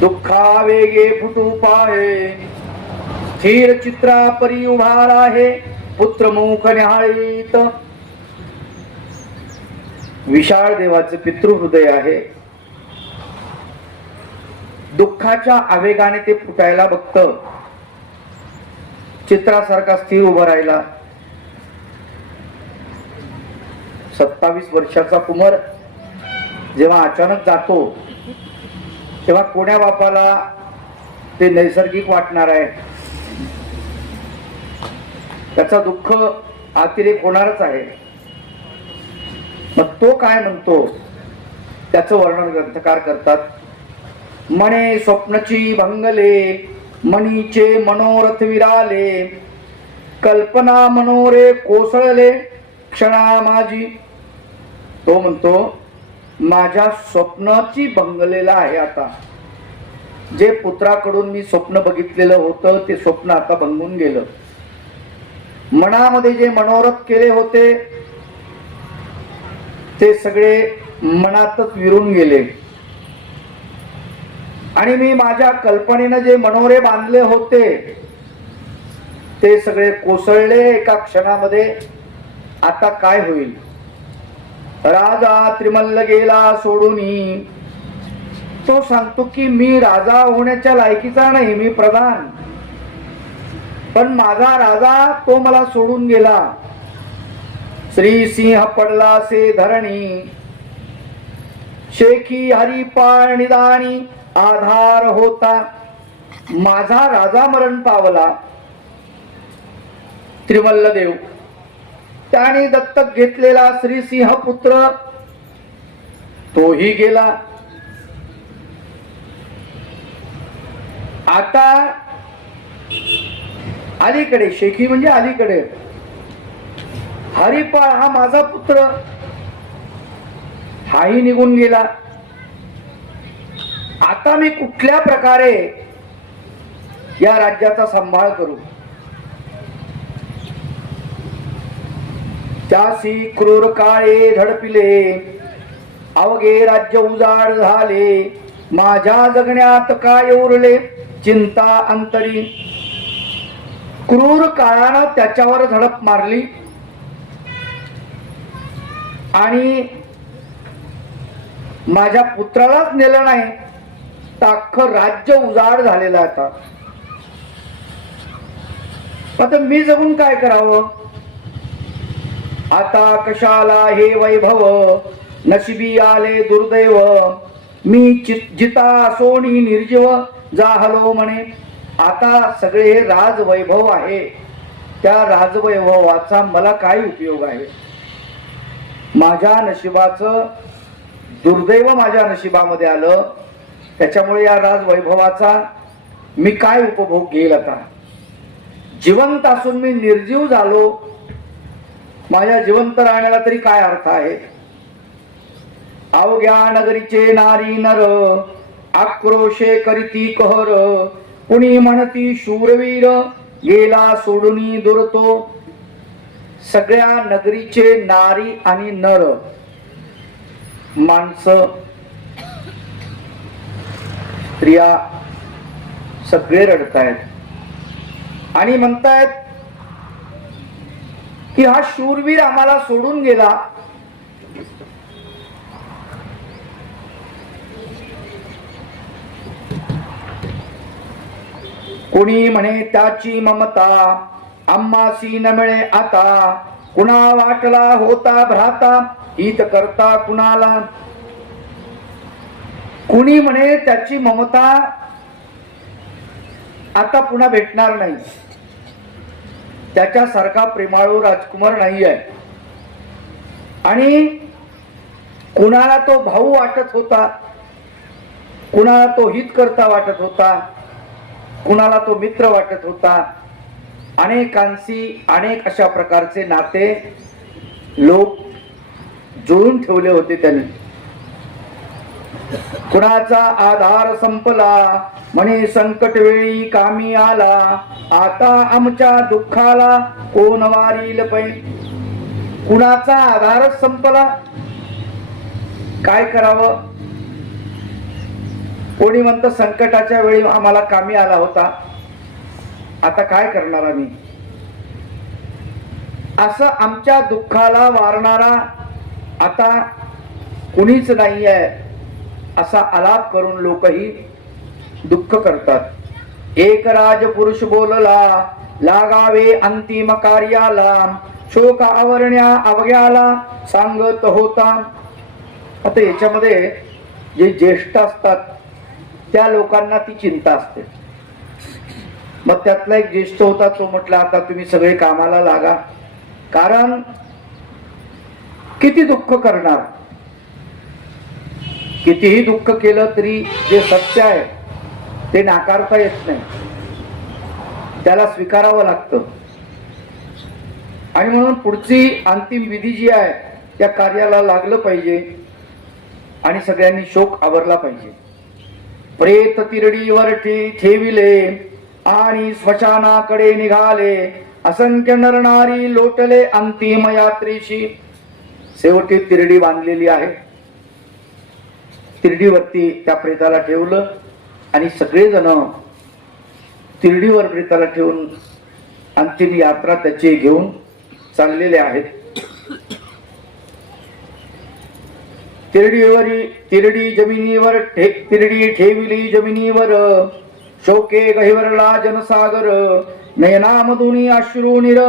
दुःखा वेगे फुटू पाहे, स्थिर चित्रा परी उभा राहे, पुत्र मुख निहाळीत. विशाळ देवाचे पितृहृदय आहे. दुःखाच्या आवेगाने ते फुटायला बघत. चित्रासारखा स्थिर उभं राहिला. 27 वर्षाचा कुमार जेव्हा अचानक जातो तेव्हा कोण्या बापाला ते नैसर्गिक वाटणार आहे. त्याचा दुःख अतिरेक होणारच आहे. मग तो काय म्हणतो त्याचं वर्णन ग्रंथकार करतात. मने स्वप्नची भंगले, मनीचे मनोरथ विराले, कल्पना मनोरे कोसळले क्षणा माझी. तो म्हणतो माझ्या स्वप्नाची भंगलेला आहे. आता जे पुत्राकडून मी स्वप्न बघितलेलं होतं ते स्वप्न आता भंगून गेलं. मनामध्ये जे मनोरथ केले होते ते सगळे मनातच विरून गेले. आणि मी माझ्या कल्पनेनं जे मनोरे बांधले होते ते सगळे कोसळले एका क्षणामध्ये. आता काय होईल. राजा त्रिमल्ल गेला सोडून. तो सांगतो की मी राजा होण्याच्या लायकीचा नाही, मी प्रधान. पण माझा राजा तो मला सोडून गेला. श्री सिंह पडला से धरणी, शेखी हरिपाळ निदानी आधार होता. माझा राजा मरण पावला. त्रिमल्ल देव त्याने दत्तक घेतलेला श्री सिंह पुत्र तोही गेला. आता अलीकडे शेखी म्हणजे अलीकडे हरिपाळ हा माझा पुत्र हाही निघून गेला. आता मी कुठल्या प्रकारे या राज्याचा सांभाळ करू. त्यासी क्रूर काळे झडपिले, अवघे राज्य उजाड झाले. माझ्या जगण्यात काय उरले चिंता अंतरी. क्रूर काळानं त्याच्यावर झडप मारली आणि माझ्या पुत्रालाच नेलं नाही तर अख्खं राज्य उजाड झालेलं. आता मी जगून काय करावं. आता कशाला हे वैभव, नशिबी आले दुर्दैव. मी जिता सोनी निर्जीव जाहलो म्हणे. आता सगळे हे राजवैभव आहे, त्या राजवैभवाचा मला काय उपयोग आहे. माझ्या नशिबाचं दुर्दैव माझ्या नशिबामध्ये आलं, त्याच्यामुळे या राजवैभवाचा मी काय उपभोग घेईल. आता जिवंत असून मी निर्जीव झालो, माझ्या जिवंत राहण्याला तरी काय अर्थ आहे. अवघ्या नगरीचे नारी नर, आक्रोशे करीती कहर. कुणी म्हणती शूरवीर, गेला सोडून दुरतो. सगळ्या नगरीचे नारी आणि नर माणसं स्त्रिया सगळे रडतायत आणि म्हणतायत की हा शूरवीर आम्हाला सोडून गेला. कोणी म्हणे त्याची ममता आम्हासी न मिळे आता. कुणा वाटला होता भ्राता, हित करता कुणाला. कुणी म्हणे त्याची ममता आता पुन्हा भेटणार नाही. त्याच्यासारखा प्रेमाळू राजकुमार नाही आहे. आणि कुणाला तो भाऊ वाटत होता, कुणाला तो हितकर्ता वाटत होता, कुणाला तो मित्र वाटत होता. अनेकांशी अनेक अशा प्रकारचे नाते लोक जुळून ठेवले होते त्यांनी. कुणाचा आधार संपला, म्हणे संकट वेळी कामी आला. आता आमच्या दुःखाला कोण वारील पै. कुणाचा आधारच संपला. काय करावं? कोणी म्हणतं संकटाच्या वेळी आम्हाला कामी आला होता, आता काय करणार आम्ही? असं आमच्या दुःखाला वारणारा आता कुणीच नाही आहे असा आलाप करून लोकही दुःख करतात. एक राजपुरुष बोलला, लागावे अंतिम कार्याला, शोक आवरण्या अवघ्याला सांगत होता. आता याच्यामध्ये जे ज्येष्ठ असतात त्या लोकांना ती चिंता असते. मग त्यातला एक ज्येष्ठ होता, तो म्हटला आता तुम्ही सगळे कामाला लागा, कारण किती दुःख करणार. कितीही दुःख केलं तरी जे सत्य आहे ते नाकारता येत नाही, त्याला स्वीकारावं लागतं. आणि म्हणून पुढची अंतिम विधी जी आहे त्या कार्याला लागलं पाहिजे आणि सगळ्यांनी शोक आवरला पाहिजे. प्रेत तिरडीवर ठेविले आणि स्मशानाकडे निघाले, असंख्य नरनारी लोटले अंतिम यात्रेशी. शेवटी तिरडी बांधलेली आहे, तिरडीवरती त्या प्रेताला ठेवलं आणि सगळेजण तिरडीवर प्रेताला ठेवून अंतिम यात्रा त्याची घेऊन चाललेले आहेत. तिरडी जमिनीवर तिरडी ठेविली जमिनीवर, शोके गहिवरला जनसागर, नयनामधुनी अश्रू निर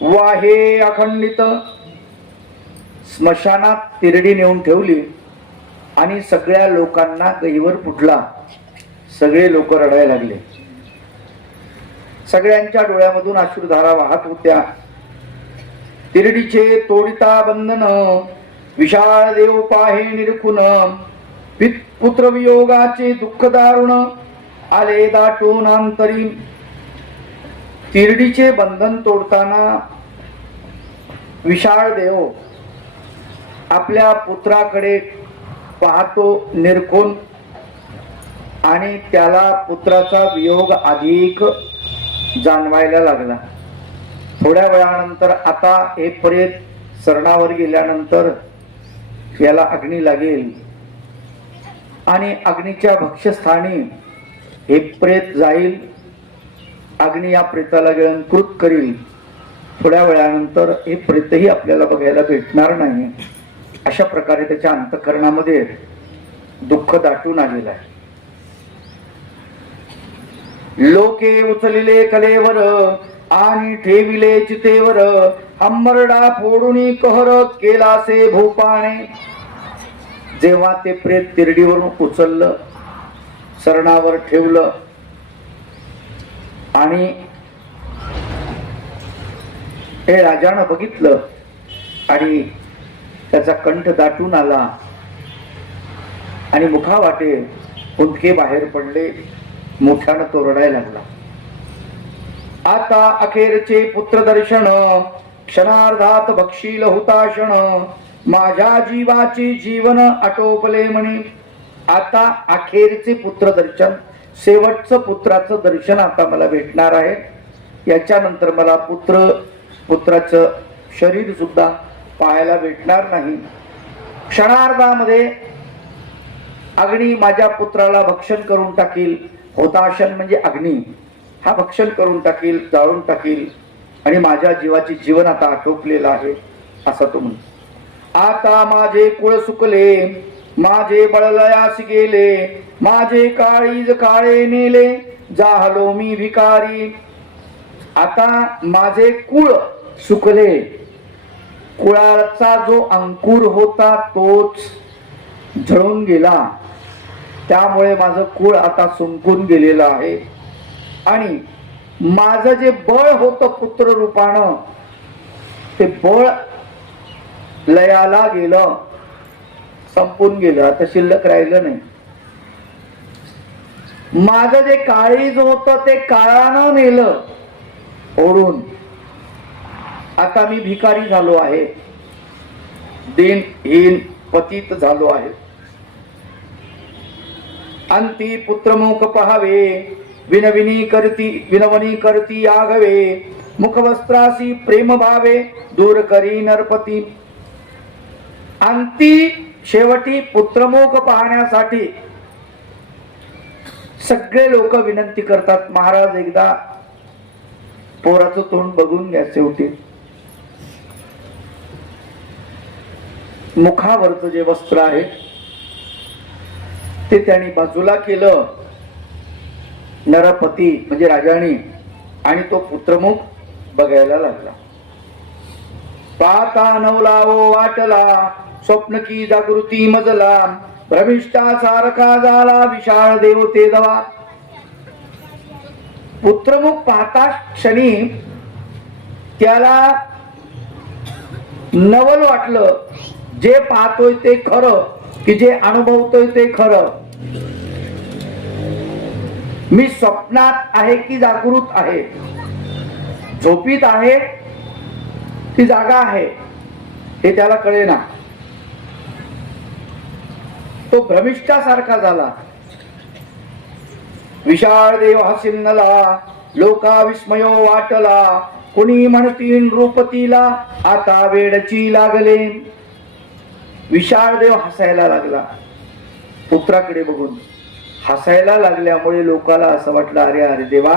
वाहे अखंडित. स्मशानात तिरडी नेऊन ठेवली आणि सगळ्या लोकांना गहिवर फुटला. सगळे लोक रडायला लागले. सगळ्यांच्या डोळ्यामधून अश्रुधारा वाहत होत्या. तिरडीचे तोडिता बंधन, विशाळ देव पाहे निरखुन, पुत्र वियोगाचे दुःख दारुण, आले दाटून अंतरी. तिरडीचे बंधन तोडताना विशाळ देव आपल्या पुत्राकडे पाहतो निरखून, आणि त्याला पुत्राचा वियोग अधिक जाणवायला लागला. थोड्या वेळानंतर आता हे प्रेत सरणावर गेल्यानंतर याला अग्नी लागेल आणि अग्नीच्या भक्ष्यस्थानी हे प्रेत जाईल. अग्नी या प्रेताला गिळंकृत करील. थोड्या वेळानंतर हे प्रेतही आपल्याला बघायला भेटणार नाही. अशा प्रकारे त्याच्या अंतःकरणामध्ये दुःख दाटून आलेलं आहे. लोके उचलिले कलेवर आणि ठेविले चितेवर, हंबरडा फोडून कहर केलासे भूपाने. जेव्हा ते प्रेत तिरडीवरून उचललं, सरणावर ठेवलं आणि हे राजानं बघितलं आणि त्याचा कंठ दाटून आला आणि मुखावाटे हुंदके बाहेर पडले. मोठ्यानं तो रडायला लागला. आता अखेरचे पुत्र दर्शन, क्षणार्धात बक्षील हुताशण, माझ्या जीवाचे जीवन आटोपले म्हणे. आता अखेरचे पुत्र दर्शन, शेवटचं पुत्राचं दर्शन आता मला भेटणार आहे. याच्यानंतर मला पुत्राचं शरीर सुद्धा पाहायला भेटणार नाही. क्षणार्धामध्ये अग्नी माझ्या पुत्राला भक्षण करून टाकील. होताशन म्हणजे अग्नी, हा भक्षण करून टाकील, जाळून टाकील आणि माझ्या जीवाचे जीवन आता आटोपलेलं आहे असा तो म्हणतो. आता माझे कुळ सुकले, माझे बळलयास गेले, माझे काळीज काळे नेले, जाहलो मी भिकारी. आता माझे कुळ सुकले, कुळाचा जो अंकुर होता तोच झळून गेला. त्यामुळे माझं कुळ आता सुंकून गेलेलं आहे आणि माझं जे बळ होतं पुत्र रूपानं ते बळ लयाला गेलं, संपून गेलं, आता शिल्लक राहिलं नाही. माझं जे काळीज होतं ते काळानं नेलं ओढून. आता मी भिकारी झालो आहे, दिनहीन पतित झालो आहे. अंती पुत्रमुख पहावे, विनवनी करती आघवे, मुखवस्त्रासी प्रेम भावे दूर करी नरपती. अंती शेवटी पुत्रमुख पाहण्यासाठी सगळे लोक विनंती करतात, महाराज एकदा पोराचं तोंड बघून घ्या. शेवटी मुखावरचं जे वस्त्र आहे ते त्यांनी बाजूला केलं, नरपती म्हणजे राजाणी, आणि तो पुत्रमुख बघायला लागला. पाहता नवला ओ वाटला, स्वप्न की जागृती मजला, भ्रमिष्ठासारखा झाला विशाळ देव ते दवा. पुत्रमुख पाहता क्षणी त्याला नवल वाटलं. जे पाहतोय ते खरं की जे अनुभवतोय ते खरं, मी स्वप्नात आहे की जागृत आहे, झोपीत आहे की जागा आहे, हे त्याला कळेना. तो भ्रमिष्ठासारखा झाला. विशाळ देव हसिन्नला, लोका विस्मयो वाटला, कुणी म्हणतीन रूपतीला, आता वेडची लागले. विशाळ देव हसायला लागला. पुत्राकडे बघून हसायला लागल्यामुळे लोकाला असं वाटलं, अरे अरे देवा,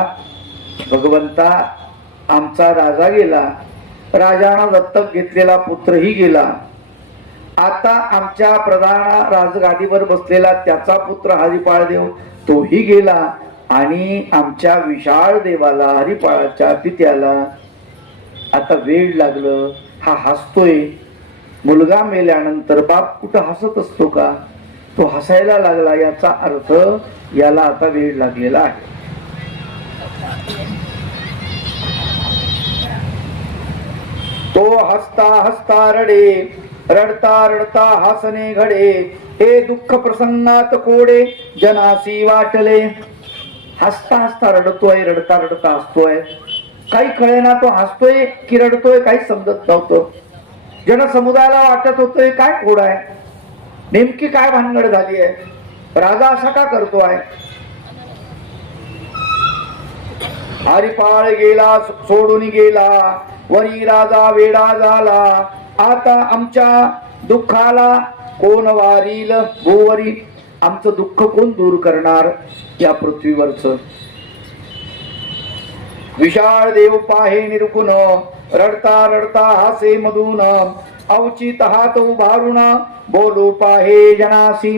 भगवंता, आमचा राजा गेला, राजानं दत्तक घेतलेला पुत्रही गेला, आता आमच्या प्रधान राजगादीवर बसलेला त्याचा पुत्र हरिपाळ देव तोही गेला, आणि आमच्या विशाळ देवाला, हरिपाळाच्या पित्याला आता वेड लागलं. हा हसतोय. मुलगा मेल्यानंतर बाप कुठं हसत असतो का? तो हसायला लागला. याचा अर्थ याला आता वेड लागलेला आहे. तो हसता हसता रडे, रडता रडता हसणे घडे, हे दुःख प्रसंगात कोडे, जनासी वाटले. हसता हसता रडतोय, रडता रडता हसतोय. काही कळेना तो हसतोय की रडतोय, काही समजत नव्हतं. जनसमुदायाला वाटत होतंय काय कोड आहे, नेमकी काय भानगड झाली आहे, राजा असा का करतो आहे. हरिपाळ गेला सोडून गेला, वरी राजा वेडा झाला, आता आमच्या दुःखाला कोण वारील भूवरी. आमचं दुःख कोण दूर करणार या पृथ्वीवरच. विशाळ देव पाहे निरखून, रडता रडता हासे मधून, अवचित हात उभारून बोलू पाहे जनासी.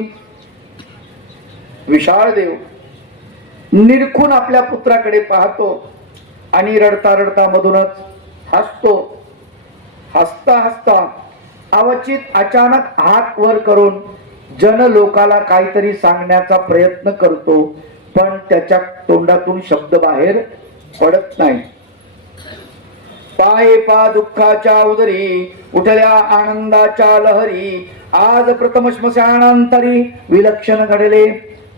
विशाळ देव निरखून आपल्या पुत्राकडे पाहतो आणि रडता रडता मधूनच हसतो. हसता हसता अवचित अचानक हात वर करून जन लोकाला काहीतरी सांगण्याचा प्रयत्न करतो, पण त्याच्या तोंडातून शब्द बाहेर पडत नाही. पाये पा दुःखाच्या उदरी, उठल्या आनंदाच्या लहरी, आज प्रथम श्मशानांतरी विलक्षण घडले.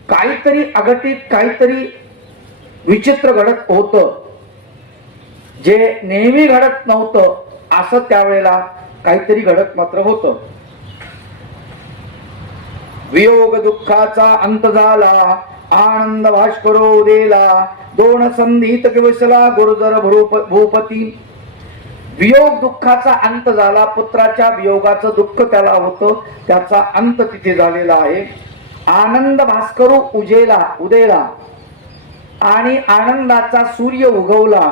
काहीतरी अघटित, काहीतरी विचित्र घडत होतं, जे नेहमी घडत नव्हतं. असं त्यावेळेला काहीतरी घडत मात्र होतं. वियोग दुःखाचा अंत झाला, आनंद भास्करो देला, दोन संधीत विवसला गुरुजर भूपती. वियोग दुःखाचा अंत झाला. पुत्राच्या वियोगाचं दुःख त्याला होतं, त्याचा अंत तिथे झालेला आहे. आनंद भास्करू उदेला आणि आनंदाचा सूर्य उगवला.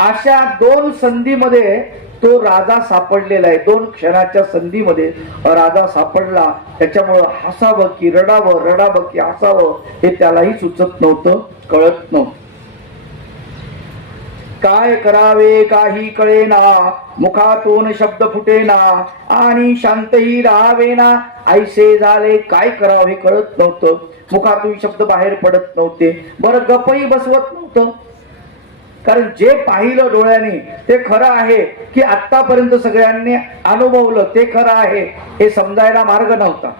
अशा दोन संधीमध्ये तो राजा सापडलेला आहे. दोन क्षणाच्या संधीमध्ये राजा सापडला. त्याच्यामुळं हसावं की रडावं, रडावं की हसावं हे त्यालाही सुचत नव्हतं, कळत नव्हतं. काय करावे काही कळेना, मुखातून शब्द फुटेना, आणि शांतही राहावेना, ऐसे झाले. काय करावे हे कळत नव्हतं, मुखातून शब्द बाहेर पडत नव्हते. बरं गपही बसवत नव्हतं, कारण जे पाहिलं डोळ्याने ते खरं आहे की आतापर्यंत सगळ्यांनी अनुभवलं ते खरं आहे हे समजायला मार्ग नव्हता.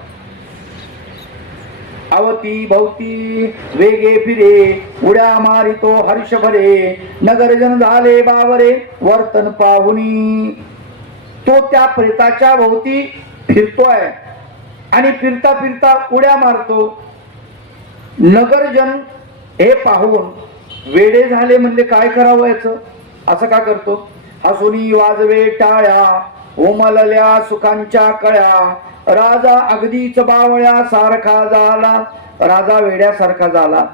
अवती भवती वेगे फिरे, उड्या मारितो हर्ष भरे, नगरजन झाले बावरे, वर्तन पाहुनी. तो त्या प्रेताच्या भोवती फिरतोय आणि फिरता फिरता उड्या मारतो. नगरजन हे पाहून वेडे झाले. म्हणजे काय करावं याचं, असं का करतो? हसुनी वाजवे टाळ्या, उमलल्या सुखांच्या कळ्या, राजा अगदीच बावळ्या सारखा झाला. राजा वेड्यासारखा झाला,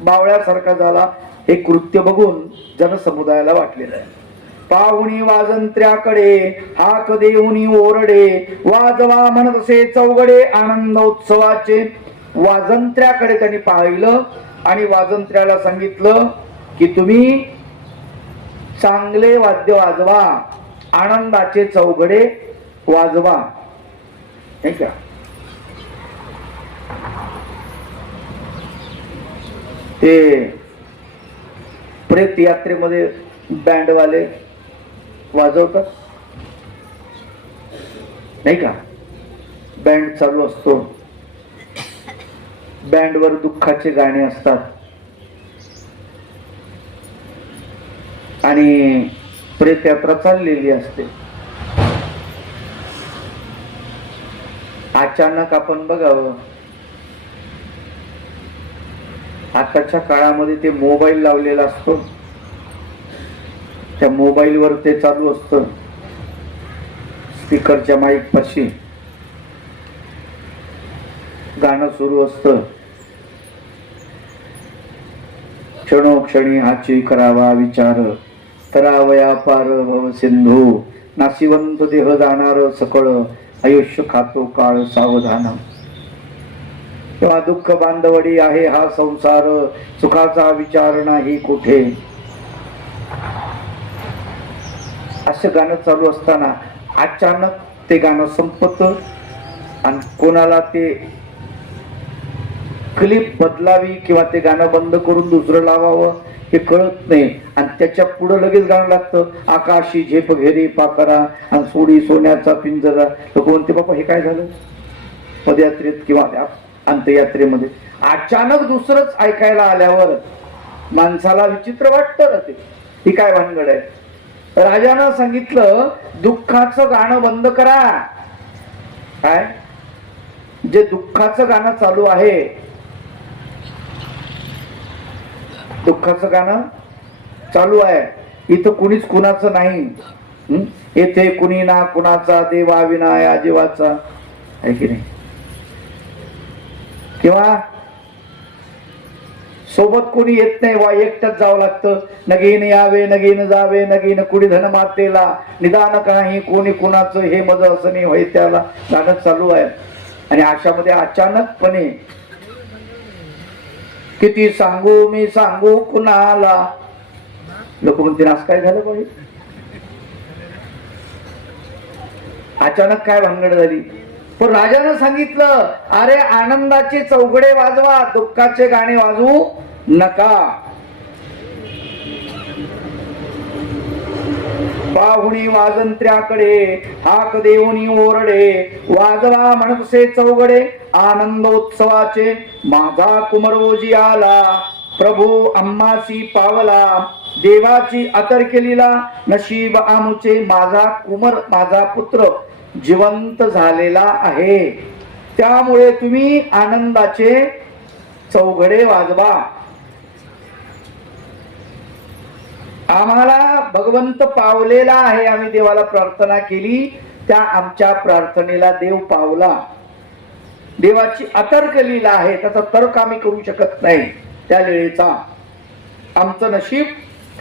बावळ्यासारखा झाला. हे कृत्य बघून जनसमुदायाला वाटलेलं आहे. पाहुणी वाजंत्र्याकडे हाक देऊनी ओरडे, वाजवा म्हणतसे चौघडे आनंदोत्सवाचे. वाजंत्र्याकडे त्यांनी पाहिलं आणि वाजंत्र्याला सांगितलं की तुम्ही चांगले वाद्य वाजवा, आनंदाचे चौघडे वाजवा. हे का? ते प्रेत यात्रेमध्ये बँडवाले वाजवतात नाही का? बँड चालू असतो, बँडवर दुःखाचे गाणे असतात आणि प्रेत यात्रा चाललेली असते. अचानक आपण बघावं, आताच्या काळामध्ये ते मोबाईल लावलेला असतो, त्या मोबाईलवर ते चालू असतं, स्पीकरच्या माईक पाशी गाणं सुरू असतं. क्षणोक्षणी हाची करावा विचार, तरावया पार भव सिंधू, नाशिवंत देह जाणार सकळ, आयुष्य खातो काळ सावधान. तेव्हा दुःख बांधवडी आहे हा संसार, सुखाचा विचार नाही कुठे. असं गाणं चालू असताना अचानक ते गाणं संपत आणि कोणाला ते क्लिप बदलावी किंवा ते गाणं बंद करून दुसरं लावावं हे कळत नाही. आणि त्याच्या पुढे लगेच गाणं लागतं, आकाशी झेप घेरी पाखरा आणि सोडी सोन्याचा पिंजरा. लोक म्हणते बाबा हे काय झालं? पदयात्रेत किंवा अंत्ययात्रेमध्ये अचानक दुसरंच ऐकायला आल्यावर माणसाला विचित्र वाटतं ना, ते ही काय भानगड आहे? राजानं सांगितलं दुःखाचं गाणं बंद करा. काय? जे दुःखाचं गाणं चालू आहे, दुःखाचं गाणं चालू आहे, इथं कुणीच कुणाचं नाही. येथे कुणी ना कुणाचा, देवा विना या जीवाचा, आहे की नाही? किंवा सोबत कोणी येत नाही, वा एकटच जावं लागतं. नगीन यावे नगीन जावे, नगीन कुणी धन मातेला, निदान काही कोणी कुणाचं, हे मज असं नाही होय त्याला. गाणं चालू आहे आणि अशामध्ये अचानकपणे किती सांगू मी सांगू कुणाला. लोक म्हणतील आज काय झालं पाहिजे? अचानक काय भानगड झाली? पण राजानं सांगितलं अरे आनंदाचे चौघडे वाजवा, दुःखाचे गाणे वाजवू नका. पाहुणी वाजंत्र्याकडे हाक देऊनी ओरडे, वाजवा म्हणतसे चौघडे आनंदोत्सवाचे. माझा कुमरोजी आला, प्रभू आम्हासी पावला, देवाची अतर केलीला नशीब आमुचे. माझा कुमर, माझा पुत्र जिवंत झालेला आहे, त्यामुळे तुम्ही आनंदाचे चौघडे वाजवा. आम्हाला भगवंत पावलेला आहे, आम्ही देवाला प्रार्थना केली, त्या आमच्या प्रार्थनेला देव पावला. देवाची अतर्क लीला आहे, त्याचा तर्क आम्ही करू शकत नाही. त्या वेळेचा आमचं नशीब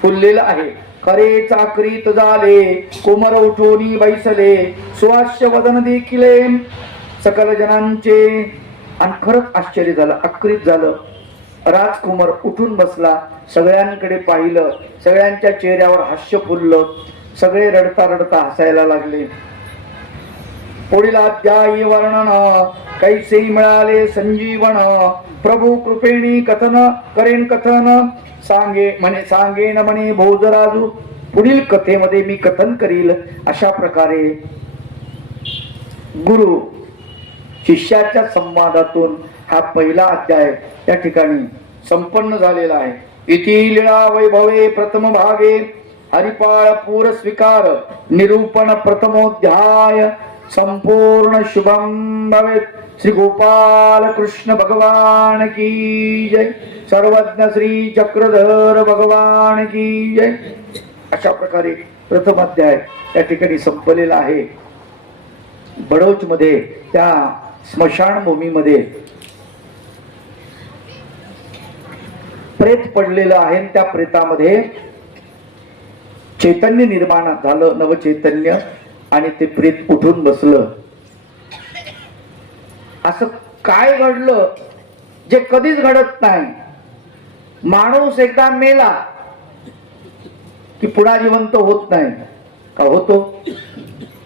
फुललेलं आहे. खरे चाकरीत झाले, कोमर उठोनी बैसले, सुहास्य वदन देखिले सकल जनांचे. आणि खरंच आश्चर्य झालं, अक्रीत झालं. राजकुमार उठून बसला, सगळ्यांकडे पाहिलं, सगळ्यांच्या चेहऱ्यावर हास्य फुललं, सगळे रडता रडता हसायला लागले. पुढील अध्यायी वर्णन, कैसे मिळाले संजीवन, प्रभू कृपेणी कथन करेन कथन, सांगेन म्हणे भोजराजू. पुढील कथेमध्ये मी कथन करील. अशा प्रकारे गुरु शिष्याच्या संवादातून हा पहिला अध्याय या ठिकाणी संपन्न झालेला आहे. इति लीळा वैभवे प्रथम भागे हरिपाळ पूर स्वीकार निरूपण प्रथमोध्याय संपूर्ण शुभम भवेत. श्री गोपाल कृष्ण भगवान की जय. सर्वज्ञ श्री चक्रधर भगवान की जय. अशा प्रकारे प्रथम अध्याय त्या ठिकाणी संपलेला आहे. बडोच मध्ये त्या स्मशानभूमीमध्ये प्रेत पडलेलं आहे. त्या प्रेतामध्ये चैतन्य निर्माण झालं, नवचैतन्य, आणि ते प्रेत उठून बसलं. असं काय घडलं जे कधीच घडत नाही. माणूस एकदा मेला की पुन्हा जिवंत होत नाही का? होतो?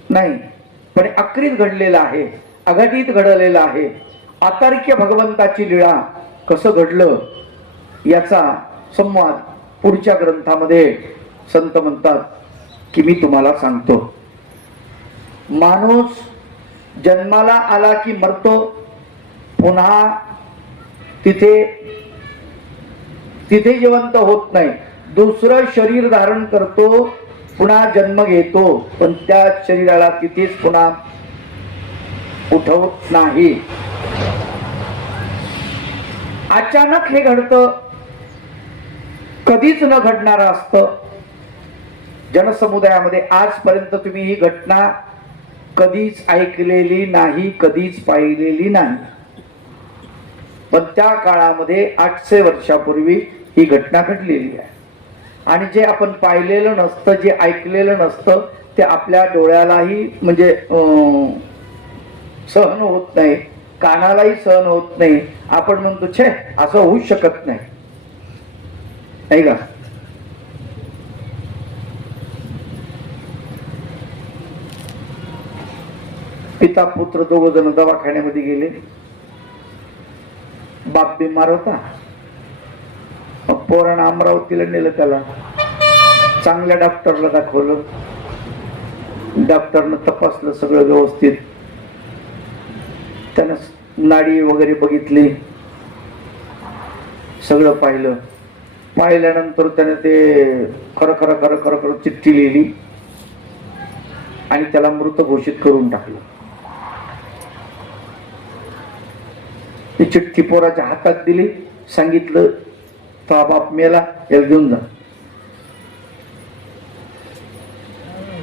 नाही. पण अक्रीत घडलेलं आहे, अघटित घडलेलं आहे. अतार्क्य भगवंताची लीळा कसं घडलं याचा संवाद पुढच्या ग्रंथामध्ये संत म्हणतात की मी तुम्हाला सांगतो. माणूस जन्माला आला की मरतो, पुन्हा तिथे जिवंत होत नाही. दुसरं शरीर धारण करतो, पुन्हा जन्म घेतो, पण त्या शरीराला तिथेच पुन्हा उठवत नाही. अचानक हे घडतं, कधीच न घडणारं असतं. जनसमुदायामध्ये आजपर्यंत तुम्ही ही घटना कधीच ऐकलेली नाही, कधीच पाहिलेली नाही. पण त्या काळामध्ये 800 वर्षापूर्वी ही घटना घडलेली आहे. आणि जे आपण पाहिलेलं नसतं, जे ऐकलेलं नसतं, ते आपल्या डोळ्यालाही म्हणजे सहन होत नाही, कानालाही सहन होत नाही. आपण म्हणतो छे, असं होऊच शकत नाही, नाही का? पिता पुत्र दोघ जण दवाखान्यामध्ये गेले. बाप बिमार होता, पोरानं अमरावतीला नेलं त्याला. चांगल्या डॉक्टरला दाखवलं, डॉक्टरनं तपासलं सगळं व्यवस्थित. त्यानं नाडी वगैरे बघितली, सगळं पाहिलं. पाहिल्यानंतर त्याने ते खरं खरं खरं खरं खरं चिठ्ठी लिहिली आणि त्याला मृत घोषित करून टाकलं. ती चिठ्ठी पोराच्या हातात दिली, सांगितलं तो बाप मेला, याला घेऊन जा.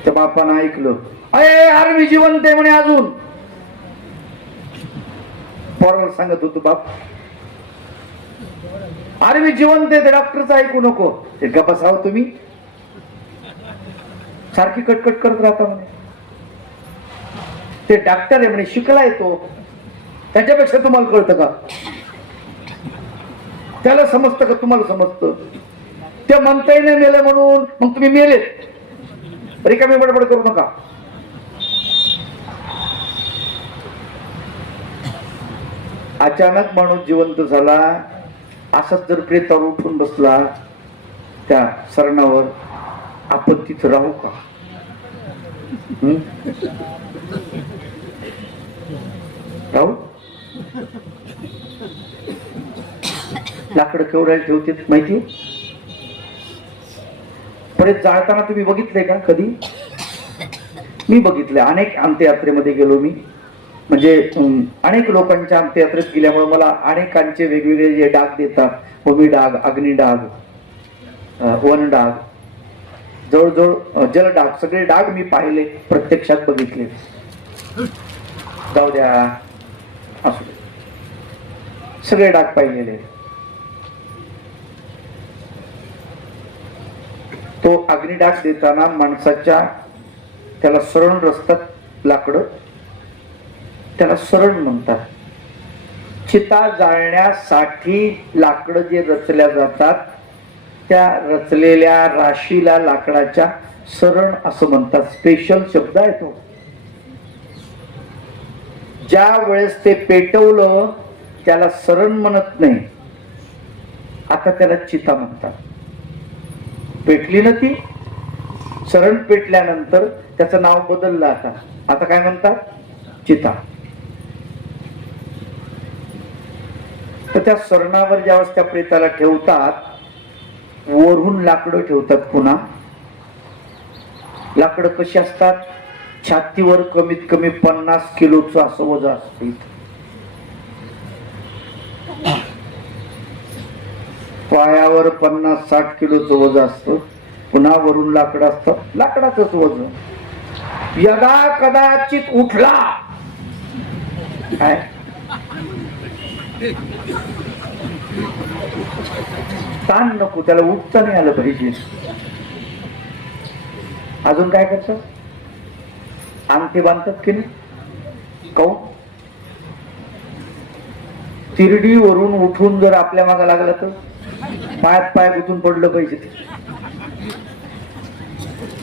त्या बापानं ऐकलं, अरे मी जिवंत आहे म्हणे अजून. पोराला सांगत होतो बाप, अरे मी जिवंत आहे, ते डॉक्टरचं ऐकू नको. ते गप्पासावं तुम्ही, सारखी कटकट करत राहता म्हणे. ते डॉक्टर आहे म्हणे, शिकलाय तो, त्याच्यापेक्षा तुम्हाला कळतं का? त्याला समजतं का तुम्हाला समजतं? ते म्हणताय नाही मेले म्हणून, मग तुम्ही मेलेत. रिकामी बडबड करू नका. अचानक माणूस जिवंत झाला, असंच जर प्रेतावर उठून बसला त्या सरणावर, आपण तिथं राहू का? राहू? लाकडं केवढ्याला ठेवतात माहिती? परत जाळताना तुम्ही बघितलंय का कधी? मी बघितलंय. अनेक अंत्ययात्रेमध्ये गेलो मी, म्हणजे अनेक लोकांच्या अंत्ययात्रेत गेल्यामुळे मला अनेकांचे वेगवेगळे जे डाग देतात, होमी डाग, अग्नी डाग, वन डाग, जवळजवळ जल डाग, सगळे डाग मी पाहिले, प्रत्यक्षात बघितले. जाऊ द्या, असू दे, सगळे डाग पाहिलेले. तो अग्निडाग देताना माणसाच्या त्याला सरण रचतात लाकडं, त्याला सरण म्हणतात. चिता जाळण्यासाठी लाकडं जे रचल्या जातात त्या रचलेल्या राशीला लाकडाच्या सरण असं म्हणतात. स्पेशल शब्द आहे तो. ज्या वेळेस ते पेटवलं त्याला सरण म्हणत नाही, आता त्याला चिता म्हणतात. पेटली ना ती, सरण पेटल्यानंतर त्याचं नाव बदललं. आता काय म्हणतात? चिता. तर त्या सरणावर ज्यावेळेस त्या प्रेताला ठेवतात, वरून लाकडं ठेवतात. पुन्हा लाकडं कशी असतात? छातीवर कमीत कमी 50 किलोचं असं वजन असतं. पायावर 50-60 किलोचं वजन असतं पुन्हा वरून लाकड असतं, लाकडाचंच वजन. यदा कदाचित उठला काय ताण नको, त्याला उठता नाही आलं पाहिजे. अजून काय करतात? अंगठी बांधतात की नाही? काऊन? तिरडीवरून उठून जर आपल्या मागे लागला तर पायात पाय गुंतून पडलं पाहिजे.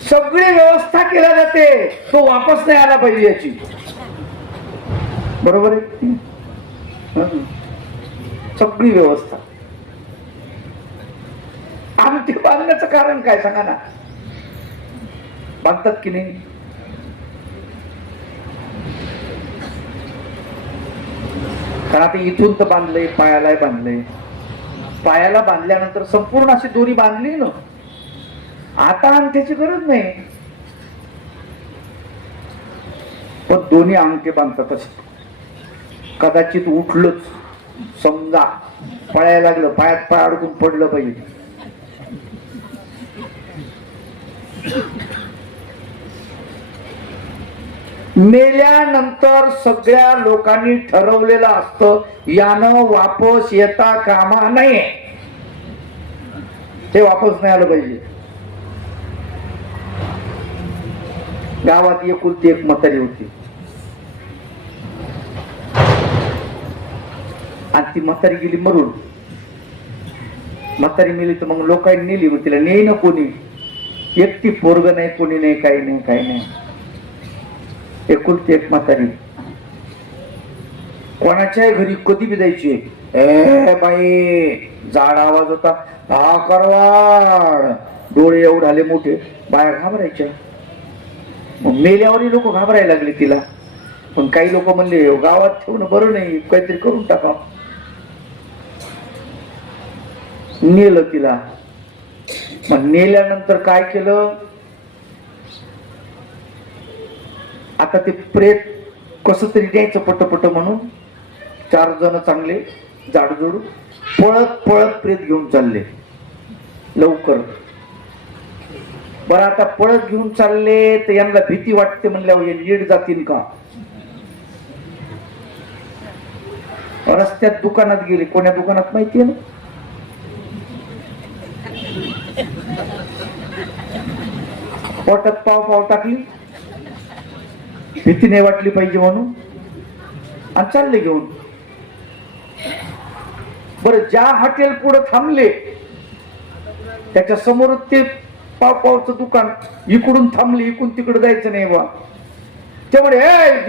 सगळी व्यवस्था केल्या जाते, तो वापस नाही आला पाहिजे याची. बरोबर आहे? सगळी व्यवस्था. अंगठी बांधण्याचं कारण काय सांगा ना? बांधतात की नाही? कारण आता इथून तर बांधलंय, पायाला बांधलंय. पायाला बांधल्यानंतर संपूर्ण अशी दोरी बांधली ना, आता अंगठ्याची गरज नाही. पण दोन्ही अंगठे बांधतात. कदाचित उठलंच, समजा पळायला लागलं, पायात पाय अडकून पडलं पाहिजे. मेल्यानंतर सगळ्या लोकांनी ठरवलेलं असतं, यानं वापस येता कामा नये. ते वापस नाही आलं पाहिजे. गावात एकुलती एक म्हातारी होती, आणि ती म्हातारी गेली मरून. म्हातारी मेली तर मग लोकांनी नेली, मग तिला नेई ना कोणी. एकटी पोरग नाही, कोणी नाही, काही नाही, काही नाही. एकुलती एक म्हातारी. कोणाच्या घरी कधी बी जायची, ए बाई, जाड आवाज होता, हा करवाड, डोळे एवढे मोठे, बाया घाबरायच्या. मग मेल्यावरही लोक घाबरायला लागले तिला. पण काही लोक म्हणले गावात ठेवणं बरं नाही, काहीतरी करून टाका. नेलं तिला. मग नेल्यानंतर काय केलं? आता ते प्रेत कसं तरी द्यायचं पटपट म्हणून 4 जण चांगले जाडजोड पळत पळत प्रेत घेऊन चालले लवकर. बरं, आता पळत घेऊन चालले तर यांना भीती वाटते, म्हणल्यावर हे नीट जातील का? रस्त्यात दुकानात गेले. कोण्या दुकानात माहितीये ना? पोटात पाव टाकली, भीती नाही वाटली पाहिजे म्हणून, आणि चालले घेऊन. बरं, ज्या हॉटेल पुढे थांबले त्याच्या समोर ते पावचं दुकान. इकडून थांबले, इकडून तिकडे जायचं नाही बा. त्यामुळे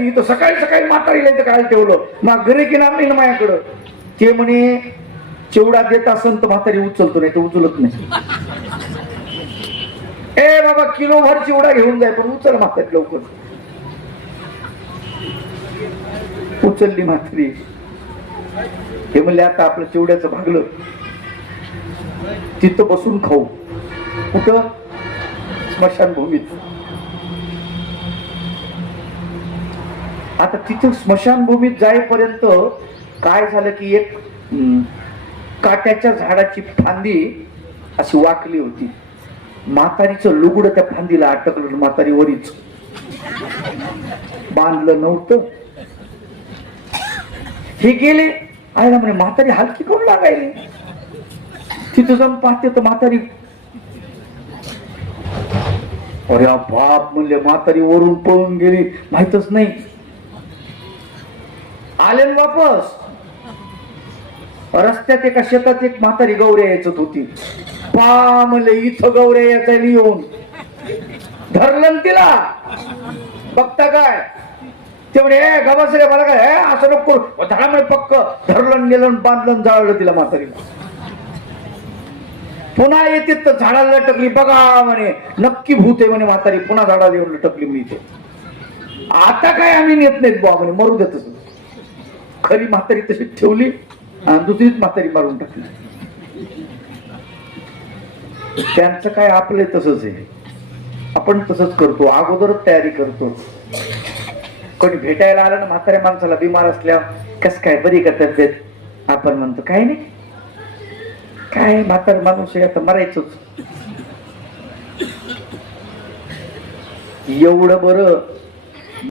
इथं सकाळी सकाळी म्हातारीला इथं काय ठेवलं, मग घरी की नाही ना माझ्याकडं. ते म्हणे चिवडा देत असेल तर म्हातारी उचलतो, नाही तर उचलत नाही. ए बाबा, किलोभर चिवडा घेऊन जाय, पण उचल म्हातारी लवकर. उचलली म्हातारी. हे म्हणले आता आपलं चिवड्याचं भागलं, तिथं बसून खाऊ. कुठं? स्मशानभूमीत. आता तिथं स्मशानभूमीत जाईपर्यंत काय झालं की एक काट्याच्या झाडाची फांदी अशी वाकली होती. म्हातारीचं लुगडं त्या फांदीला अटकलं. म्हातारी वरीच बांधलं नव्हतं. हे गेले. आयला म्हणे म्हातारी हलकी करून लागायली. तिथं जाऊन पाहते तर म्हातारी, अरे बाप म्हणले, म्हातारी वरून पळून गेली, माहितच नाही. आले वापस. रस्त्यात एका शेतात एक म्हातारी गौऱ्या यायचत होती. पा म्हणले, इथं गौऱ्या यायचा येऊन धरलं तिला. बघता काय तेवढे गबास रे, मला काय असं नको धडामुळे पक्क धरलं, नेलं, बांधलं, जाळलं तिला म्हातारीला. पुन्हा येते तर झाडाला लटकली. बघा म्हणे, नक्की भूत आहे म्हणे म्हातारी. पुन्हा झाडाला येऊन लटकली. मी इथे आता काय आम्ही नेत नाहीत बुवा म्हणे, मरू देत. खरी म्हातारी तशीच ठेवली आणि दुसरीच म्हातारी मारून टाकली. त्यांचं काय, आपलं तसंच आहे. आपण तसंच करतो, अगोदरच तयारी करतो. कोणी भेटायला आलं ना म्हाताऱ्या माणसाला, बिमार असल्यावर कस काय, बरी का तब्येत, आपण म्हणतो काय नाही, काय म्हातार माणूस आहे, आता मरायचंच. एवढं बरं